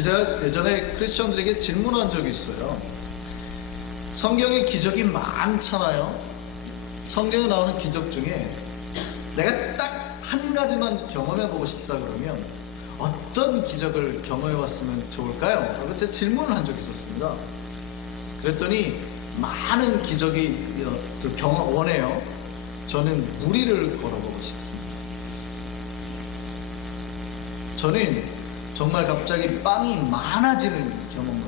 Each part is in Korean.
제가 예전에 크리스천들에게 질문한 적이 있어요. 성경에 기적이 많잖아요. 성경에 나오는 기적 중에 내가 딱 한 가지만 경험해보고 싶다 그러면 어떤 기적을 경험해봤으면 좋을까요? 라고 제가 질문을 한 적이 있었습니다. 그랬더니 많은 기적이 경험 원해요. 저는 무리를 걸어보고 싶습니다. 저는 정말 갑자기 빵이 많아지는 경험을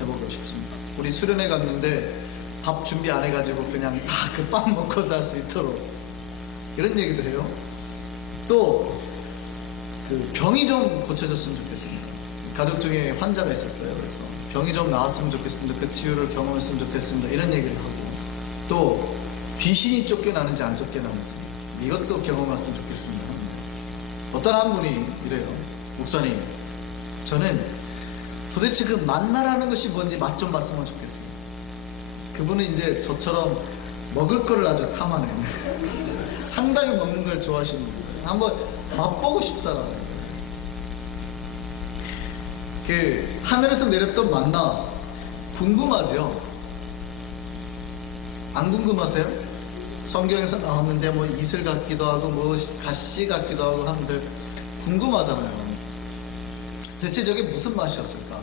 해보고 싶습니다. 우리 수련회 갔는데 밥 준비 안 해가지고 그냥 다 그 빵 먹고 살 수 있도록 이런 얘기들 해요. 또 그 병이 좀 고쳐졌으면 좋겠습니다. 가족 중에 환자가 있었어요. 그래서 병이 좀 나았으면 좋겠습니다. 그 치유를 경험했으면 좋겠습니다. 이런 얘기를 하고, 또 귀신이 쫓겨나는지 안 쫓겨나는지 이것도 경험했으면 좋겠습니다. 어떤 한 분이 이래요. 목사님, 저는 도대체 그 만나라는 것이 뭔지 맛 좀 봤으면 좋겠습니다. 그분은 이제 저처럼 먹을 거를 아주 탐하는 상당히 먹는 걸 좋아하시는 분이에요. 한번 맛보고 싶다라는 거예요. 그 하늘에서 내렸던 만나 궁금하죠? 안 궁금하세요? 성경에서 나오는데 뭐 이슬 같기도 하고 뭐 가시 같기도 하고 하는데 궁금하잖아요. 대체 저게 무슨 맛이었을까?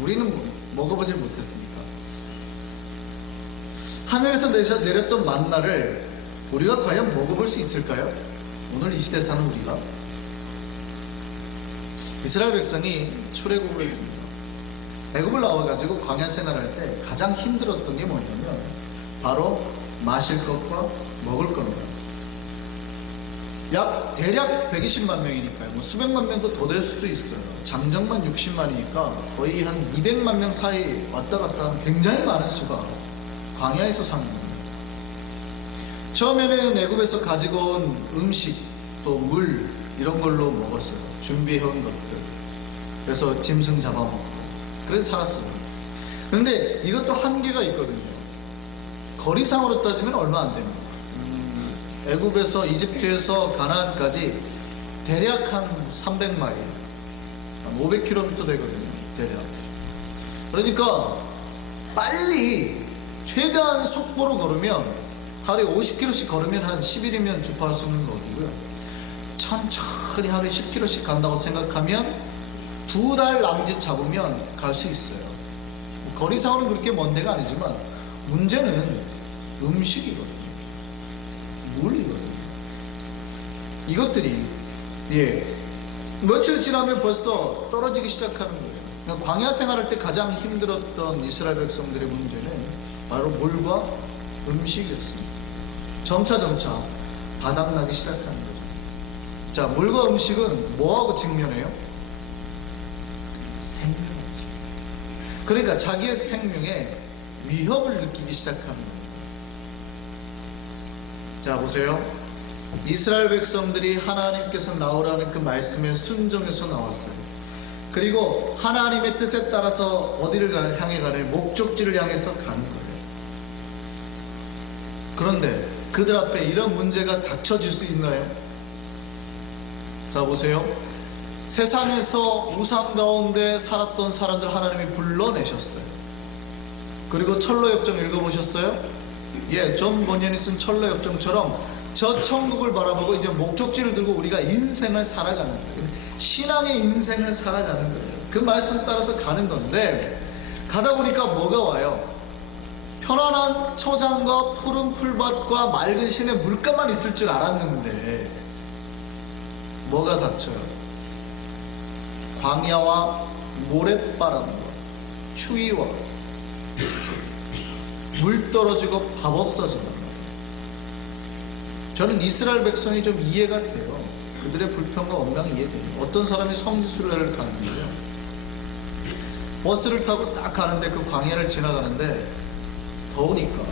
우리는 먹어보질 못했으니까. 하늘에서 내렸던 만나를 우리가 과연 먹어볼 수 있을까요? 오늘 이 시대 사는 우리가. 이스라엘 백성이 출애굽을 했습니다. 애굽을 나와가지고 광야 생활할 때 가장 힘들었던 게 뭐냐면 바로 마실 것과 먹을 겁니다. 대략 120만 명이니까요. 뭐 수백만 명도 더 될 수도 있어요. 장정만 60만이니까 거의 한 200만 명 사이 왔다 갔다 하는 굉장히 많은 수가 광야에서 사는 겁니다. 처음에는 애굽에서 가지고 온 음식, 또 물 이런 걸로 먹었어요. 준비해온 것들. 그래서 짐승 잡아먹고 그래서 살았어요. 그런데 이것도 한계가 있거든요. 거리상으로 따지면 얼마 안 됩니다. 애굽에서 이집트에서 가나안까지 대략 한 300마일, 한 500km 되거든요. 대략. 그러니까 빨리 최대한 속보로 걸으면 하루에 50km씩 걸으면 한 10일이면 주파할 수 있는 거고요. 천천히 하루에 10km씩 간다고 생각하면 2달 남짓 잡으면 갈 수 있어요. 거리상으로는 그렇게 먼 데가 아니지만 문제는 음식이거든요. 물이거든요. 이것들이 며칠 지나면 벌써 떨어지기 시작하는 거예요. 그러니까 광야 생활할 때 가장 힘들었던 이스라엘 백성들의 문제는 바로 물과 음식이었습니다. 점차 바닥나기 시작하는 거죠. 자, 물과 음식은 뭐하고 직면해요? 생명이죠. 그러니까 자기의 생명에 위협을 느끼기 시작하는 거예요. 자, 보세요. 이스라엘 백성들이 하나님께서 나오라는 그 말씀에 순종해서 나왔어요. 그리고 하나님의 뜻에 따라서 어디를 향해 가냐? 목적지를 향해서 가는 거예요. 그런데 그들 앞에 이런 문제가 닥쳐질 수 있나요? 자, 보세요. 세상에서 우상 가운데 살았던 사람들 하나님이 불러내셨어요. 그리고 철로역정 읽어보셨어요? 존 버니언이 쓴 철로역정처럼 저 천국을 바라보고 이제 목적지를 들고 우리가 인생을 살아가는 거예요. 신앙의 인생을 살아가는 거예요. 그 말씀 따라서 가는 건데, 가다 보니까 뭐가 와요? 편안한 초장과 푸른 풀밭과 맑은 시내 물가만 있을 줄 알았는데 뭐가 닥쳐요? 광야와 모래바람과 추위와 물 떨어지고 밥 없어진다. 저는 이스라엘 백성이 좀 이해가 돼요. 그들의 불평과 원망이 이해돼요. 어떤 사람이 성지순례를 가는데요, 버스를 타고 딱 가는데 그 광야를 지나가는데 더우니까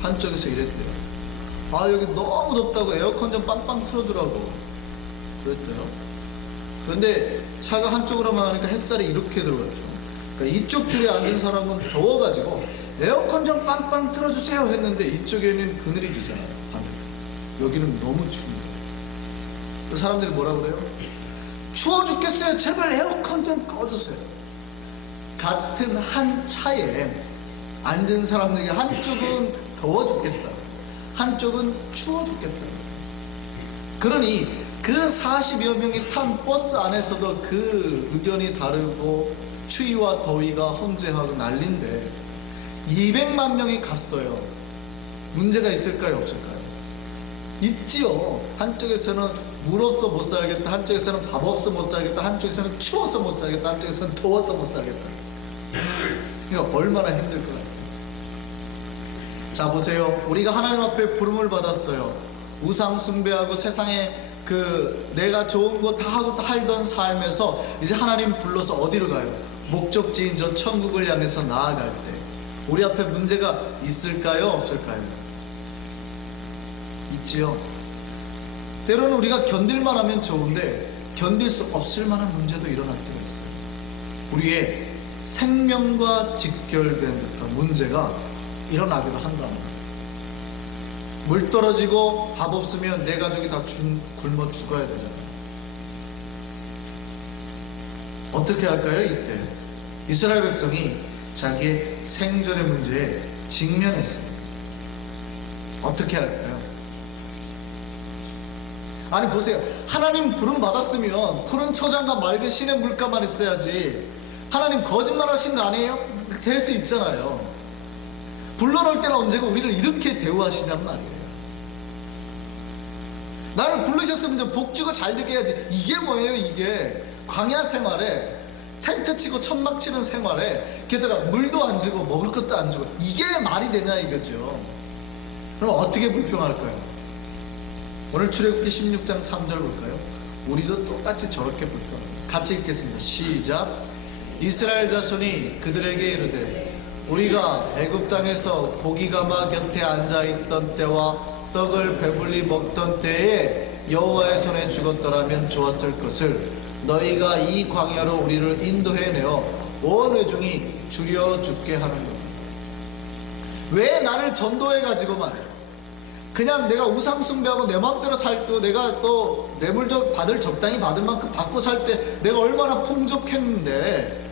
한쪽에서 이랬대요. 여기 너무 덥다고 에어컨 좀 빵빵 틀어두라고 그랬대요. 그런데 차가 한쪽으로만 가니까 햇살이 이렇게 들어왔죠. 그러니까 이쪽 줄에 앉은 사람은 더워가지고 에어컨 좀 빵빵 틀어주세요 했는데 이쪽에는 그늘이 지잖아요. 여기는 너무 추운 거예요. 사람들이 뭐라 그래요? 추워 죽겠어요. 제발 에어컨 좀 꺼주세요. 같은 한 차에 앉은 사람들에게 한쪽은 더워 죽겠다, 한쪽은 추워 죽겠다. 그러니 그 40여 명이 탄 버스 안에서도 그 의견이 다르고 추위와 더위가 혼재하고 난린데 200만 명이 갔어요. 문제가 있을까요, 없을까요? 있지요. 한쪽에서는 물 없어 못 살겠다, 한쪽에서는 밥 없어 못 살겠다, 한쪽에서는 추워서 못 살겠다, 한쪽에서는 더워서 못 살겠다. 그러니까 얼마나 힘들 것 같아요. 자, 보세요. 우리가 하나님 앞에 부름을 받았어요. 우상 숭배하고 세상에 내가 좋은 거 다 하고 살던 삶에서 이제 하나님 불러서 어디로 가요? 목적지인 저 천국을 향해서 나아갈 때 우리 앞에 문제가 있을까요, 없을까요? 있지요. 때로는 우리가 견딜만 하면 좋은데 견딜 수 없을 만한 문제도 일어날 때가 있어요. 우리의 생명과 직결된 듯한 문제가 일어나기도 한답니다. 물 떨어지고 밥 없으면 내 가족이 다 굶어 죽어야 되잖아요. 어떻게 할까요? 이때 이스라엘 백성이 자기의 생존의 문제에 직면했어요. 어떻게 할까요? 아니 보세요. 하나님 부름 받았으면 푸른 초장과 맑은 시냇 물가만 있어야지. 하나님 거짓말 하신 거 아니에요? 될 수 있잖아요. 불러놓을 때는 언제고 우리를 이렇게 대우하시냔 말이에요. 나를 부르셨으면 좀 복 주고 잘 되게 해야지. 이게 뭐예요? 이게 광야 생활에 텐트 치고 천막 치는 생활에 게다가 물도 안 주고 먹을 것도 안 주고 이게 말이 되냐 이거죠. 그럼 어떻게 불평할까요? 오늘 출애굽기 16장 3절 볼까요? 우리도 똑같이 저렇게 불평합니다. 같이 읽겠습니다. 시작. 이스라엘 자손이 그들에게 이르되 우리가 애굽 땅에서 고기 가마 곁에 앉아있던 때와 떡을 배불리 먹던 때에 여호와의 손에 죽었더라면 좋았을 것을 너희가 이 광야로 우리를 인도해내어 온 회중이 줄여 죽게 하는 겁니다. 왜 나를 전도해가지고 말이야. 그냥 내가 우상 숭배하고 내 마음대로 살고 내가 또 뇌물도 적당히 받을 만큼 받고 살 때 내가 얼마나 풍족했는데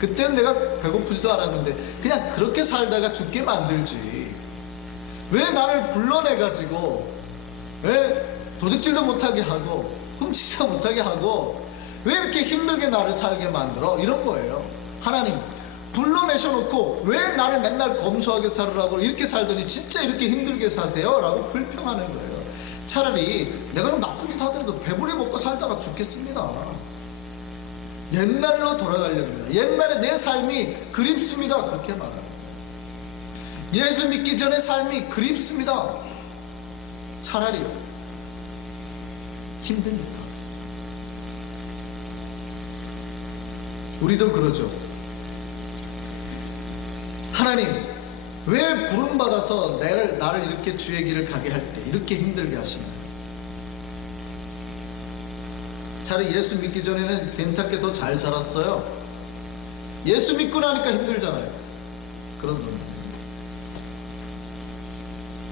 그때는 내가 배고프지도 않았는데 그냥 그렇게 살다가 죽게 만들지. 왜 나를 불러내가지고 왜 도둑질도 못하게 하고 훔치지도 못하게 하고 왜 이렇게 힘들게 나를 살게 만들어? 이런 거예요. 하나님 불러내셔놓고 왜 나를 맨날 검소하게 살으라고 이렇게 살더니 진짜 이렇게 힘들게 사세요? 라고 불평하는 거예요. 차라리 내가 좀 나쁜 짓 하더라도 배부리 먹고 살다가 죽겠습니다. 옛날로 돌아가려고 해요. 옛날에 내 삶이 그립습니다. 그렇게 말합니다. 예수 믿기 전의 삶이 그립습니다. 차라리요. 힘드니까. 우리도 그러죠. 하나님 왜 부름받아서 나를 이렇게 주의 길을 가게 할 때 이렇게 힘들게 하시나요? 차라리 예수 믿기 전에는 괜찮게 더 잘 살았어요. 예수 믿고 나니까 힘들잖아요. 그런 겁니다.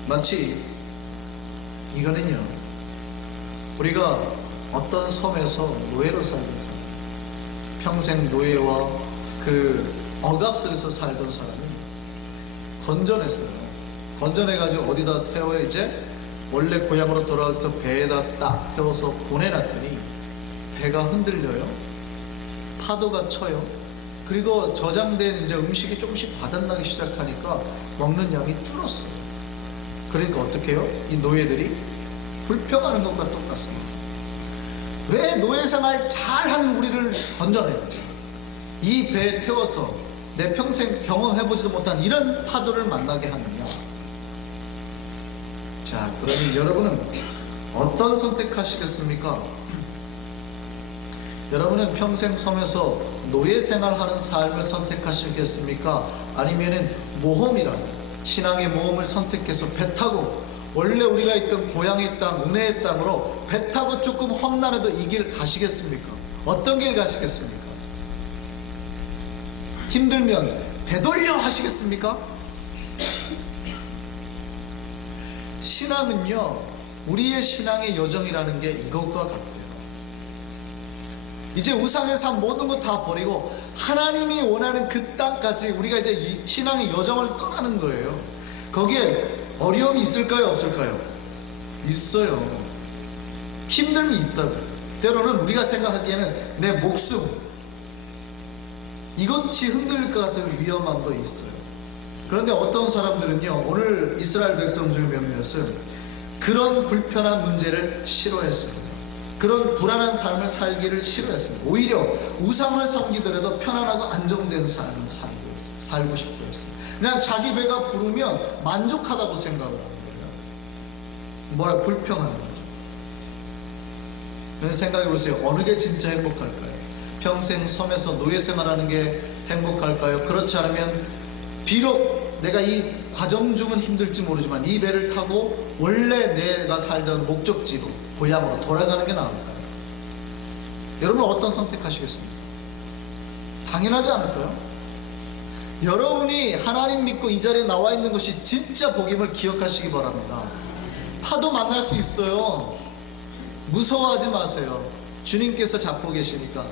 마치 이거는요, 우리가 어떤 섬에서 노예로 살던 사람, 평생 노예와 그 억압 속에서 살던 사람이 건져냈어요. 건져내가지고 어디다 태워 이제 원래 고향으로 돌아가서 배에다 딱 태워서 보내놨더니 배가 흔들려요. 파도가 쳐요. 그리고 저장된 이제 음식이 조금씩 바닥나기 시작하니까 먹는 양이 줄었어요. 그러니까 어떻게 해요? 이 노예들이 불평하는 것과 똑같습니다. 왜 노예생활 잘하는 우리를 건져내요? 이 배에 태워서 내 평생 경험해보지도 못한 이런 파도를 만나게 하느냐? 자, 그러면 여러분은 어떤 선택하시겠습니까? 여러분은 평생 섬에서 노예생활하는 삶을 선택하시겠습니까? 아니면은 모험이라는 신앙의 모험을 선택해서 배 타고 원래 우리가 있던 고향의 땅, 은혜의 땅으로 배 타고 조금 험난해도 이 길 가시겠습니까? 어떤 길 가시겠습니까? 힘들면 배돌려 하시겠습니까? 신앙은요, 우리의 신앙의 여정이라는 게 이것과 같아요. 이제 우상의 삶 모든 거 다 버리고 하나님이 원하는 그 땅까지 우리가 이제 이 신앙의 여정을 떠나는 거예요. 거기에 어려움이 있을까요? 없을까요? 있어요. 힘듦이 있다고요. 때로는 우리가 생각하기에는 내 목숨 이것이 흔들릴 것 같은 위험함도 있어요. 그런데 어떤 사람들은요, 오늘 이스라엘 백성 중 몇몇은 그런 불편한 문제를 싫어했습니다. 그런 불안한 삶을 살기를 싫어했습니다. 오히려 우상을 섬기더라도 편안하고 안정된 삶을 살고 싶어 했어요. 그냥 자기 배가 부르면 만족하다고 생각을 하는 거예요. 뭐라 불평하는 거죠. 그래서 생각해 보세요. 어느 게 진짜 행복할까요? 평생 섬에서 노예 생활하는 게 행복할까요? 그렇지 않으면 비록 내가 이 과정 중은 힘들지 모르지만 이 배를 타고 원래 내가 살던 목적지로 고향으로 돌아가는 게 나을까요? 여러분 어떤 선택하시겠습니까? 당연하지 않을까요? 여러분이 하나님 믿고 이 자리에 나와 있는 것이 진짜 복임을 기억하시기 바랍니다. 파도 만날 수 있어요. 무서워하지 마세요. 주님께서 잡고 계시니까.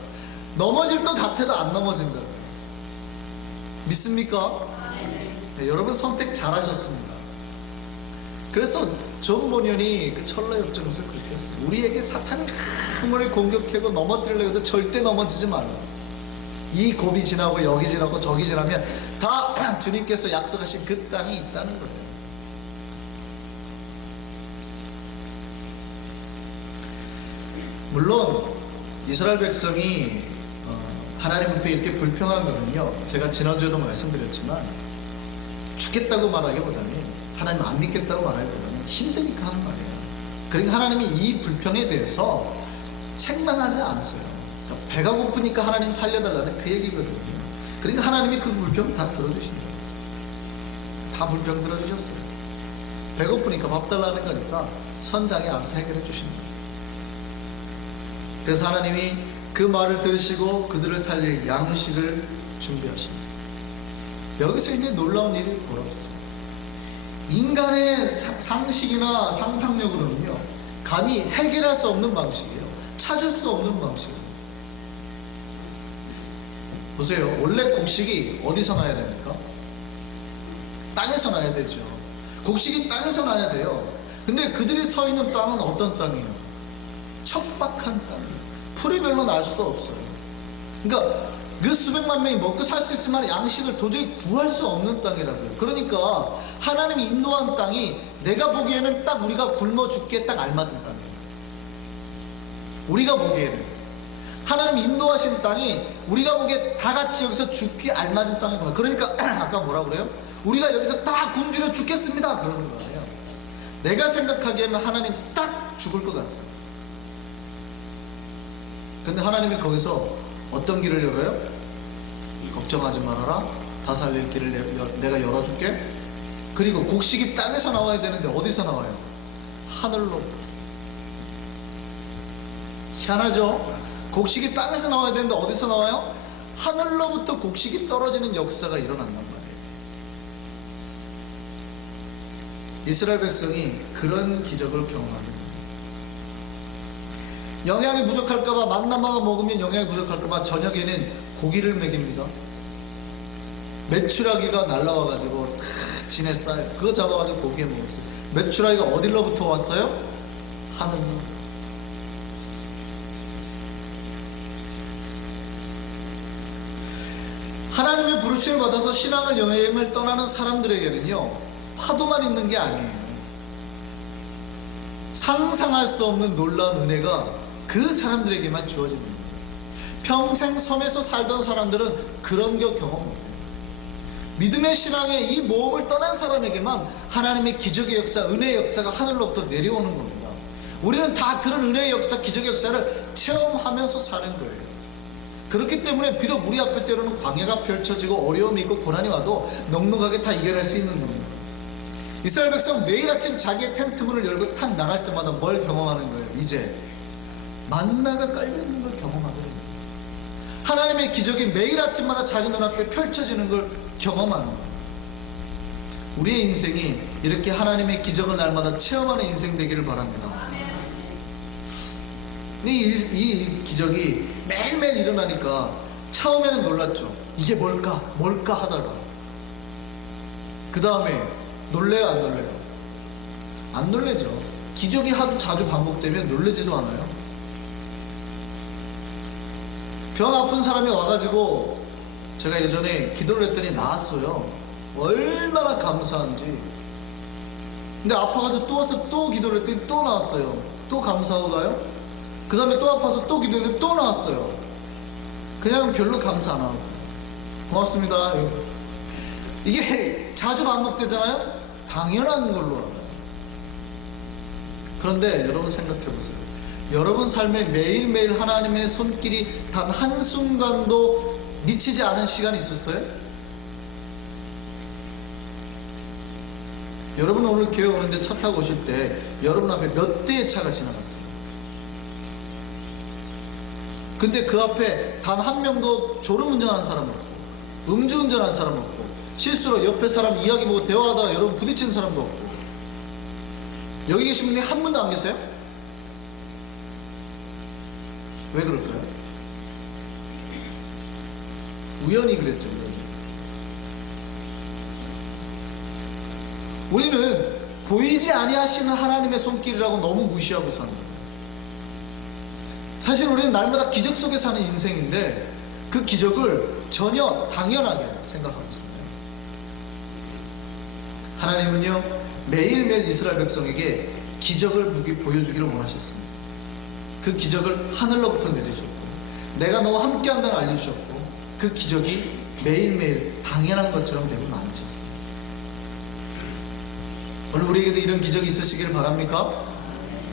넘어질 것 같아도 안 넘어진다. 믿습니까? 네, 여러분 선택 잘하셨습니다. 그래서 존 보년이 그 철로 역정에서 그렇게 했어요. 우리에게 사탄이 아무리 공격하고 넘어뜨리려고 해도 절대 넘어지지 말라. 이 고비 지나고 여기 지나고 저기 지나면 다 주님께서 약속하신 그 땅이 있다는 거예요. 물론 이스라엘 백성이 하나님 앞에 이렇게 불평한 거는요, 제가 지난주에도 말씀드렸지만 죽겠다고 말하기보다는 하나님 안 믿겠다고 말하기보다는 힘드니까 하는 말이에요. 그러니까 하나님이 이 불평에 대해서 책망하지 않으세요. 그러니까 배가 고프니까 하나님 살려달라는 그 얘기거든요. 그러니까 하나님이 그 불평 다 들어주신다. 다 불평 들어주셨어요. 배고프니까 밥 달라는 거니까 선장이 알아서 해결해 주신다. 그래서 하나님이 그 말을 들으시고 그들을 살릴 양식을 준비하십니다. 여기서 이제 놀라운 일이 벌어져요. 인간의 상식이나 상상력으로는요, 감히 해결할 수 없는 방식이에요. 찾을 수 없는 방식이에요. 보세요. 원래 곡식이 어디서 나야 됩니까? 땅에서 나야 되죠. 곡식이 땅에서 나야 돼요. 근데 그들이 서 있는 땅은 어떤 땅이에요? 척박한 땅이에요. 풀이 별로 날 수도 없어요. 그러니까 그 수백만 명이 먹고 살 수 있을 만한 양식을 도저히 구할 수 없는 땅이라고요. 그러니까 하나님이 인도한 땅이 내가 보기에는 딱 우리가 굶어 죽기에 딱 알맞은 땅이에요. 우리가 보기에는 하나님이 인도하신 땅이 우리가 보기에 다 같이 여기서 죽기 알맞은 땅이구나. 그러니까 아까 뭐라 그래요? 우리가 여기서 다 굶주려 죽겠습니다 그러는 거예요. 내가 생각하기에는 하나님 딱 죽을 것 같아요. 근데 하나님이 거기서 어떤 길을 열어요? 걱정하지 말아라. 다 살릴 길을 내가 열어줄게. 그리고 곡식이 땅에서 나와야 되는데 어디서 나와요? 하늘로. 희한하죠? 곡식이 땅에서 나와야 되는데 어디서 나와요? 하늘로부터 곡식이 떨어지는 역사가 일어난단 말이에요. 이스라엘 백성이 그런 기적을 경험합니다. 영양이 부족할까봐 만나마가 먹으면 영양이 부족할까봐 저녁에는 고기를 먹입니다. 메추라기가 날라와가지고 다 진에 쌓여 그거 잡아가지고 고기에 먹었어요. 메추라기가 어디로부터 왔어요? 하늘로. 하나님의 부르심을 받아서 신앙을 여행을 떠나는 사람들에게는요, 파도만 있는 게 아니에요. 상상할 수 없는 놀라운 은혜가 그 사람들에게만 주어집니다. 평생 섬에서 살던 사람들은 그런 거 경험 못해요. 믿음의 신앙의 이 모험을 떠난 사람에게만 하나님의 기적의 역사, 은혜의 역사가 하늘로부터 내려오는 겁니다. 우리는 다 그런 은혜의 역사, 기적의 역사를 체험하면서 사는 거예요. 그렇기 때문에 비록 우리 앞에 때로는 광야가 펼쳐지고 어려움이 있고 고난이 와도 넉넉하게 다 이겨낼 수 있는 겁니다. 이스라엘 백성 매일 아침 자기의 텐트 문을 열고 탁 나갈 때마다 뭘 경험하는 거예요? 이제 만나가 깔려있는 걸 경험하거든요. 하나님의 기적이 매일 아침마다 자기 눈앞에 펼쳐지는 걸 경험하는 거예요. 우리의 인생이 이렇게 하나님의 기적을 날마다 체험하는 인생 되기를 바랍니다. 이 기적이 매일매일 일어나니까 처음에는 놀랐죠. 이게 뭘까 하다가 그 다음에 놀래요, 안 놀래요? 안 놀래죠. 기적이 하도 자주 반복되면 놀래지도 않아요. 병 아픈 사람이 와가지고 제가 예전에 기도를 했더니 나았어요. 얼마나 감사한지. 근데 아파가지고 또 와서 또 기도를 했더니 또 나았어요. 또 감사하고 가요. 그 다음에 또 아파서 또 기도했는데 또 나았어요. 그냥 별로 감사 안 하고 고맙습니다. 이게 자주 반복되잖아요. 당연한 걸로 알아요. 그런데 여러분 생각해보세요. 여러분 삶에 매일매일 하나님의 손길이 단 한순간도 미치지 않은 시간이 있었어요? 여러분 오늘 교회 오는데 차 타고 오실 때 여러분 앞에 몇 대의 차가 지나갔어요? 근데 그 앞에 단 한 명도 졸음운전하는 사람 없고 음주운전하는 사람 없고 실수로 옆에 사람 이야기 보고 대화하다가 여러분 부딪힌 사람도 없고 여기 계신 분이 한 분도 안 계세요? 왜 그럴까요? 우연히 그랬죠. 우리는 보이지 아니하시는 하나님의 손길이라고 너무 무시하고 사는 거예요. 사실 우리는 날마다 기적 속에 사는 인생인데 그 기적을 전혀 당연하게 생각하고 있습니다. 하나님은요 매일매일 이스라엘 백성에게 기적을 보여주기를 원하셨습니다. 그 기적을 하늘로부터 내려줬고 내가 너와 함께한다고 알려주셨고 그 기적이 매일매일 당연한 것처럼 되고 많으셨어요. 오늘 우리에게도 이런 기적이 있으시기를 바랍니까?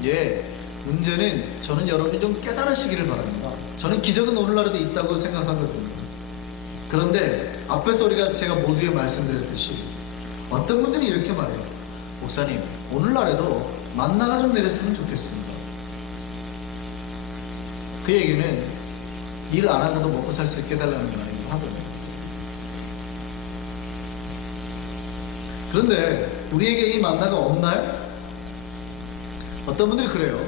예. 문제는 저는 여러분이 좀 깨달으시기를 바랍니다. 저는 기적은 오늘날에도 있다고 생각하거든요. 그런데 앞에서 제가 모두에 말씀드렸듯이 어떤 분들이 이렇게 말해요. 목사님, 오늘날에도 만나가 좀 내렸으면 좋겠습니다. 그 얘기는 일 안 하고도 먹고 살 수 있게 해달라는 말이기도 하거든요. 그런데 우리에게 이 만나가 없나요? 어떤 분들이 그래요.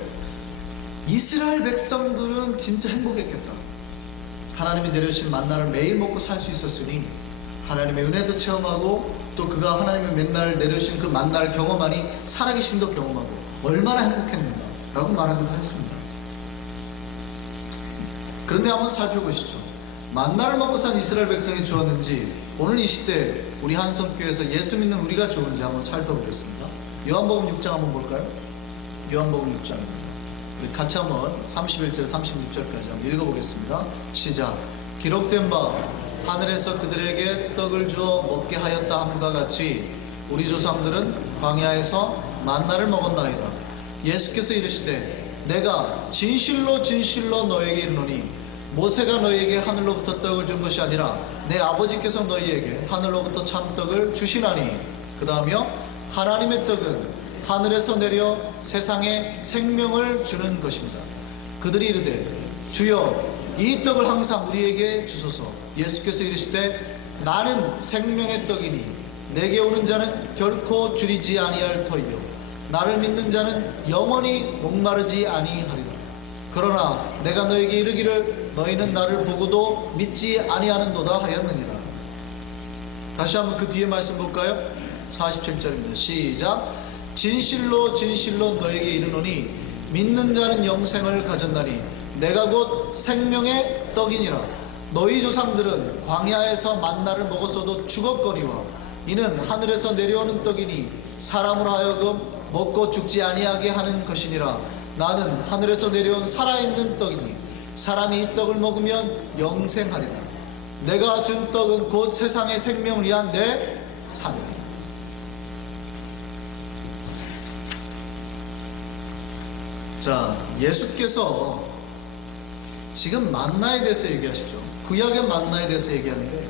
이스라엘 백성들은 진짜 행복했겠다. 하나님이 내려주신 만나를 매일 먹고 살 수 있었으니 하나님의 은혜도 체험하고 또 그가 하나님의 맨날 내려주신 그 만나를 경험하니 살아계심도 경험하고 얼마나 행복했는가 라고 말하기도 했습니다. 그런데 한번 살펴보시죠. 만나를 먹고 산 이스라엘 백성이 좋았는지 오늘 이 시대 우리 한성교회에서 예수 믿는 우리가 좋은지 한번 살펴보겠습니다. 요한복음 6장 한번 볼까요? 요한복음 6장입니다. 우리 같이 한번 31절 36절까지 한번 읽어보겠습니다. 시작. 기록된 바 하늘에서 그들에게 떡을 주어 먹게 하였다 함과 같이 우리 조상들은 광야에서 만나를 먹었나이다. 예수께서 이르시되 내가 진실로 진실로 너에게 이르노니 모세가 너희에게 하늘로부터 떡을 준 것이 아니라 내 아버지께서 너희에게 하늘로부터 참떡을 주시나니 그 다음이요 하나님의 떡은 하늘에서 내려 세상에 생명을 주는 것입니다. 그들이 이르되 주여 이 떡을 항상 우리에게 주소서. 예수께서 이르시되 나는 생명의 떡이니 내게 오는 자는 결코 줄이지 아니할 터이요 나를 믿는 자는 영원히 목마르지 아니하리라. 그러나 내가 너에게 이르기를 너희는 나를 보고도 믿지 아니하는도다 하였느니라. 다시 한번 그 뒤에 말씀 볼까요? 47절입니다. 시작. 진실로 진실로 너에게 이르노니 믿는 자는 영생을 가졌나니 내가 곧 생명의 떡이니라. 너희 조상들은 광야에서 만나를 먹었어도 죽었거니와 이는 하늘에서 내려오는 떡이니 사람으로 하여금 먹고 죽지 아니하게 하는 것이니라. 나는 하늘에서 내려온 살아있는 떡이니 사람이 이 떡을 먹으면 영생하리라. 내가 준 떡은 곧 세상의 생명을 위한 내 사명이라. 자, 예수께서 지금 만나에 대해서 얘기하시죠. 구약의 만나에 대해서 얘기하는데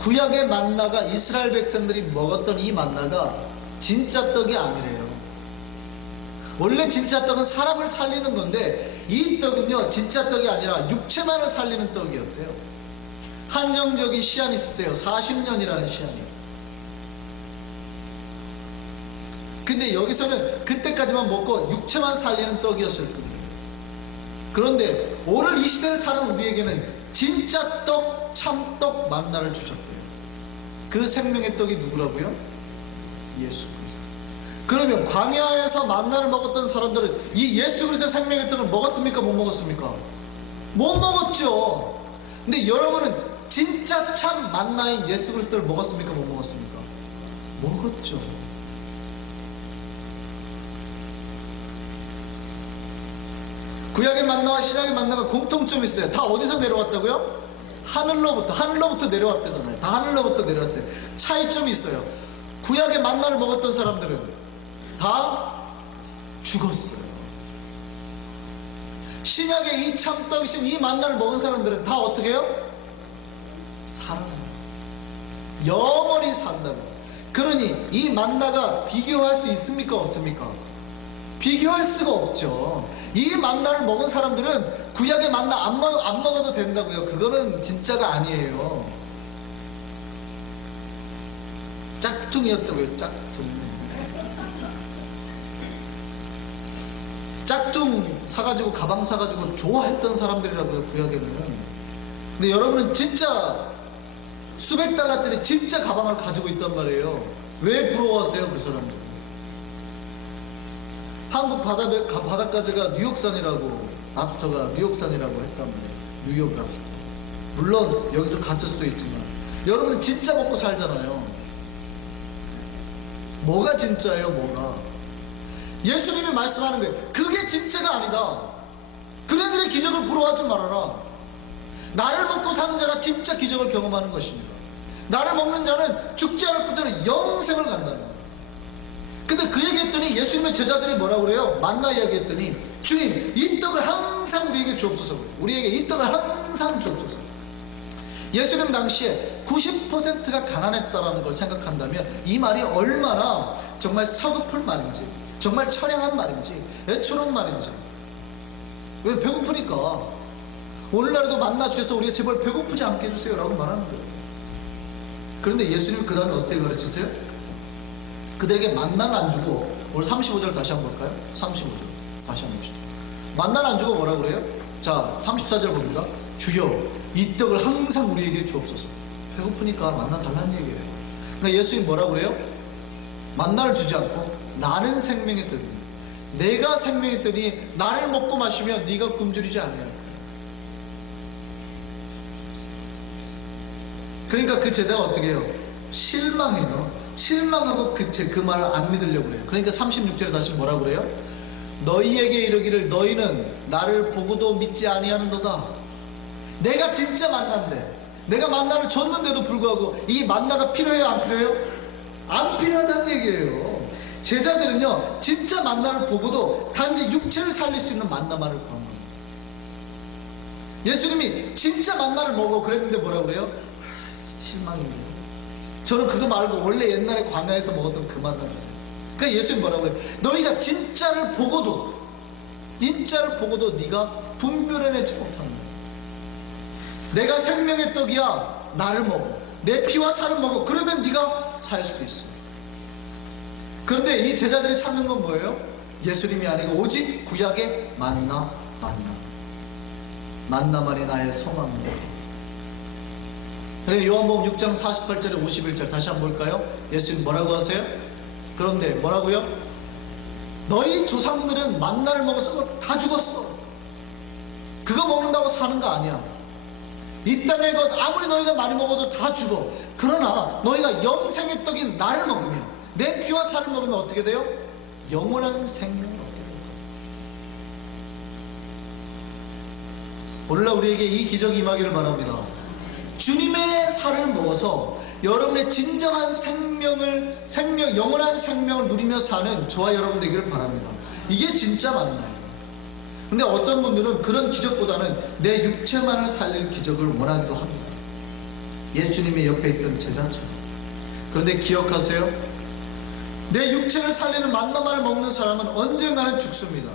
구약의 만나가 이스라엘 백성들이 먹었던 이 만나가 진짜 떡이 아니래요. 원래 진짜 떡은 사람을 살리는 건데 이 떡은요 진짜 떡이 아니라 육체만을 살리는 떡이었대요. 한정적인 시한이 있었대요. 40년이라는 시한이. 근데 여기서는 그때까지만 먹고 육체만 살리는 떡이었을 뿐이에요. 그런데 오늘 이 시대를 사는 우리에게는 진짜 떡, 참떡 만나를 주셨고요. 그 생명의 떡이 누구라고요? 예수 그리스도. 그러면 광야에서 만나를 먹었던 사람들은 이 예수 그리스도 생명의 떡을 먹었습니까? 못 먹었습니까? 못 먹었죠. 근데 여러분은 진짜 참 만나인 예수 그리스도를 먹었습니까? 못 먹었습니까? 먹었죠. 구약의 만나와 신약의 만나가 공통점이 있어요. 다 어디서 내려왔다고요? 하늘로부터 내려왔다잖아요. 다 하늘로부터 내려왔어요. 차이점이 있어요. 구약의 만나를 먹었던 사람들은 다 죽었어요. 신약의 이 참떡이신 이 만나를 먹은 사람들은 다 어떻게 해요? 살아요. 영원히 산다고. 그러니 이 만나가 비교할 수 있습니까? 없습니까? 비교할 수가 없죠. 이 만나를 먹은 사람들은 구약의 만나 안 먹어도 된다고요. 그거는 진짜가 아니에요. 짝퉁이었다고요. 짝퉁 사가지고 가방 사가지고 좋아했던 사람들이라고요. 구약에는. 근데 여러분은 진짜 수백 달러짜리 진짜 가방을 가지고 있단 말이에요. 왜 부러워하세요? 그 사람들. 한국 바닷가재가 뉴욕산이라고, 랍스터가 뉴욕산이라고 했단 말이에요. 뉴욕 랍스터. 물론 여기서 갔을 수도 있지만 여러분은 진짜 먹고 살잖아요. 뭐가 진짜예요? 뭐가? 예수님이 말씀하는 거예요. 그게 진짜가 아니다. 그네들의 기적을 부러워하지 말아라. 나를 먹고 사는 자가 진짜 기적을 경험하는 것입니다. 나를 먹는 자는 죽지 않을 뿐더러 영생을 간다는 거예요. 근데 그 얘기했더니 예수님의 제자들이 뭐라고 그래요? 만나 이야기했더니 주님 이 떡을 항상 우리에게 주옵소서. 우리에게 이 떡을 항상 주옵소서. 예수님 당시에 90%가 가난했다라는 걸 생각한다면 이 말이 얼마나 정말 서글픈 말인지, 정말 처량한 말인지, 애처로운 말인지. 왜? 배고프니까. 오늘날에도 만나 주셔서 우리가 제발 배고프지 않게 해주세요 라고 말하는 거예요. 그런데 예수님 그 다음에 어떻게 가르치세요? 그들에게 만나를 안 주고, 오늘 35절 다시 한번 볼까요? 35절 다시 한번 봅시다. 만나를 안 주고 뭐라 그래요? 자, 34절 봅니다. 주여 이 떡을 항상 우리에게 주옵소서. 배고프니까 만나 달라는 얘기예요. 그러니까 예수님 뭐라 그래요? 만나를 주지 않고 나는 생명의 떡이니, 내가 생명의 떡이니 나를 먹고 마시면 네가 굶주리지 않냐. 그러니까 그 제자가 어떻게 해요? 실망해요. 실망하고 그 말을 안 믿으려고 그래요. 그러니까 36절에 다시 뭐라 그래요? 너희에게 이르기를 너희는 나를 보고도 믿지 아니하는도다. 내가 진짜 만난데, 내가 만나를 줬는데도 불구하고 이 만나가 필요해요? 안 필요해요? 안 필요하다는 얘기예요. 제자들은요 진짜 만나를 보고도 단지 육체를 살릴 수 있는 만나만을 구합니다. 예수님이 진짜 만나를 먹어 그랬는데 뭐라 그래요? 실망이에요. 저는 그거 말고 원래 옛날에 광야에서 먹었던 그 만나를. 그러니까 예수님 뭐라고 그래요? 너희가 진짜를 보고도 네가 분별해내지 못하는 거야. 내가 생명의 떡이야. 나를 먹어. 내 피와 살을 먹어. 그러면 네가 살 수 있어. 그런데 이 제자들이 찾는 건 뭐예요? 예수님이 아니고 오직 구약의 만나만이 나의 소망입니다. 그래, 요한복음 6장 48절에 51절 다시 한번 볼까요? 예수님 뭐라고 하세요? 그런데 뭐라고요? 너희 조상들은 만나를 먹어서 다 죽었어. 그거 먹는다고 사는 거 아니야. 이 땅의 것 아무리 너희가 많이 먹어도 다 죽어. 그러나 너희가 영생의 떡인 나를 먹으면, 내 피와 살을 먹으면 어떻게 돼요? 영원한 생명을 얻게 돼요. 오늘날 우리에게 이 기적이 임하기를 바랍니다. 주님의 살을 먹어서 여러분의 진정한 영원한 생명을 누리며 사는 저와 여러분 되기를 바랍니다. 이게 진짜 만나요. 근데 어떤 분들은 그런 기적보다는 내 육체만을 살릴 기적을 원하기도 합니다. 예수님의 옆에 있던 제자처럼. 그런데 기억하세요. 내 육체를 살리는 만나만을 먹는 사람은 언젠가는 죽습니다.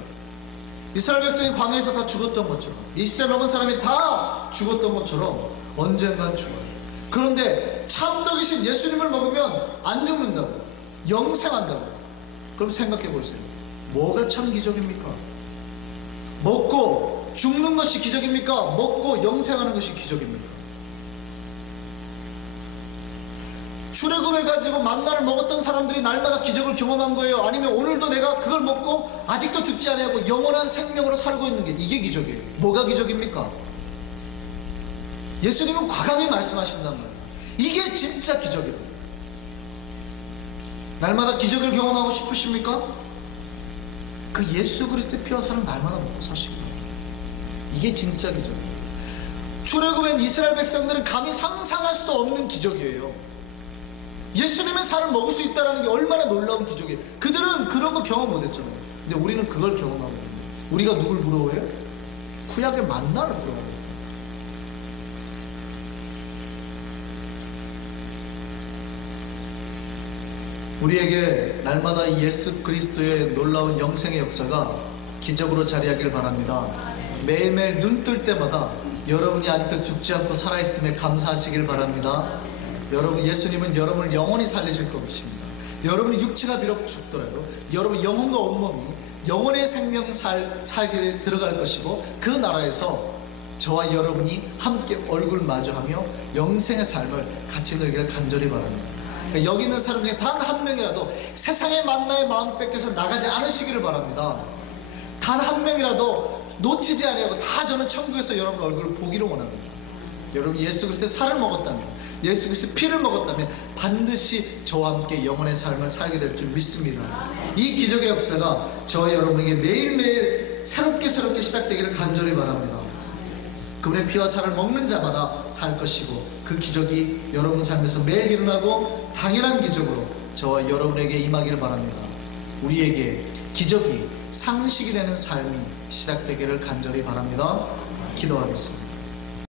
이스라엘 백성이 광야에서 다 죽었던 것처럼, 20세 넘은 사람이 다 죽었던 것처럼 언젠간 죽어요. 그런데 참떡이신 예수님을 먹으면 안 죽는다고, 영생한다고. 그럼 생각해 보세요. 뭐가 참 기적입니까? 먹고 죽는 것이 기적입니까? 먹고 영생하는 것이 기적입니까? 출애굽해가지고 만나를 먹었던 사람들이 날마다 기적을 경험한 거예요? 아니면 오늘도 내가 그걸 먹고 아직도 죽지 않고 영원한 생명으로 살고 있는 게 이게 기적이에요? 뭐가 기적입니까? 예수님은 과감히 말씀하신단 말이에요. 이게 진짜 기적이에요. 날마다 기적을 경험하고 싶으십니까? 그 예수 그리스도의 피와 살은 날마다 먹고 사시고, 이게 진짜 기적이에요. 출애굽한 이스라엘 백성들은 감히 상상할 수도 없는 기적이에요. 예수님의 살을 먹을 수 있다는 게 얼마나 놀라운 기적이에요. 그들은 그런 거 경험 못했잖아요. 근데 우리는 그걸 경험하고 있는 거예요. 우리가 누굴 부러워해요? 구약의 만나를 부러워해요. 우리에게 날마다 이 예수 그리스도의 놀라운 영생의 역사가 기적으로 자리하길 바랍니다. 매일매일 눈 뜰 때마다 여러분이 아직도 죽지 않고 살아있음에 감사하시길 바랍니다. 여러분, 예수님은 여러분을 영원히 살리실 것입니다. 여러분의 육체가 비록 죽더라도 여러분 영혼과 온몸이 영원의 생명 살기에 들어갈 것이고, 그 나라에서 저와 여러분이 함께 얼굴 마주하며 영생의 삶을 같이 누리기를 간절히 바랍니다. 그러니까 여기 있는 사람 중에 단 한 명이라도 세상의 만나의 마음 뺏겨서 나가지 않으시기를 바랍니다. 단 한 명이라도 놓치지 아니하고 다 저는 천국에서 여러분 얼굴을 보기를 원합니다. 여러분 예수 그리스도의 살을 먹었다면, 예수 그리스도의 피를 먹었다면 반드시 저와 함께 영원의 삶을 살게 될 줄 믿습니다. 이 기적의 역사가 저와 여러분에게 매일매일 새롭게 시작되기를 간절히 바랍니다. 그분의 피와 살을 먹는 자마다 살 것이고, 그 기적이 여러분 삶에서 매일 일어나고 당연한 기적으로 저와 여러분에게 임하기를 바랍니다. 우리에게 기적이 상식이 되는 삶이 시작되기를 간절히 바랍니다. 기도하겠습니다.